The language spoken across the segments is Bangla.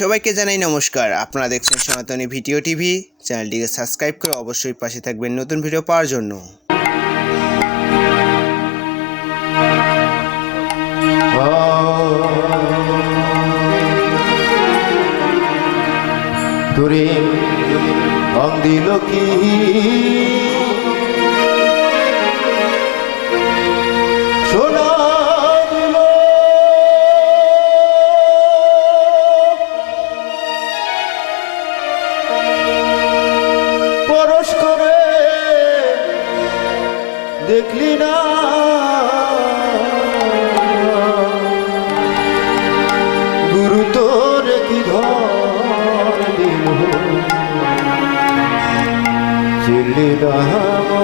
সবাইকে জানাই নমস্কার। আপনারা দেখছেন সনাতনী ভিডিও টিভি। চ্যানেলটিকে সাবস্ক্রাইব করে অবশ্যই পাশে থাকবেন নতুন ভিডিও পাওয়ার জন্য। দেখলি না। গুরু তোর কি ধর দিল? চিল্লি রে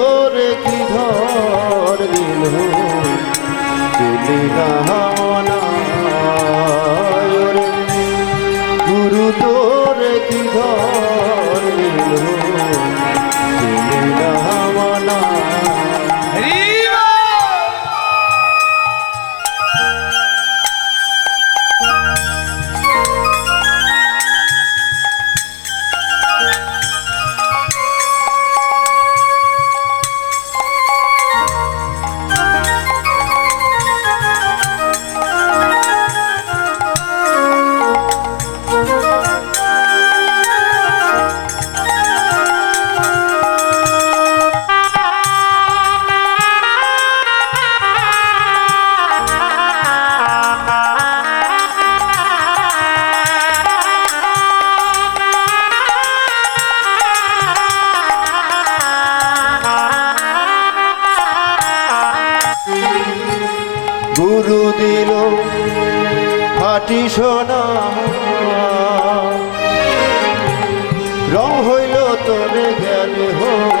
দিল। ফাটি সোনা রং হইল তোরে জ্ঞান হইল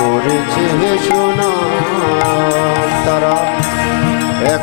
করেছে শোনা তারা। এক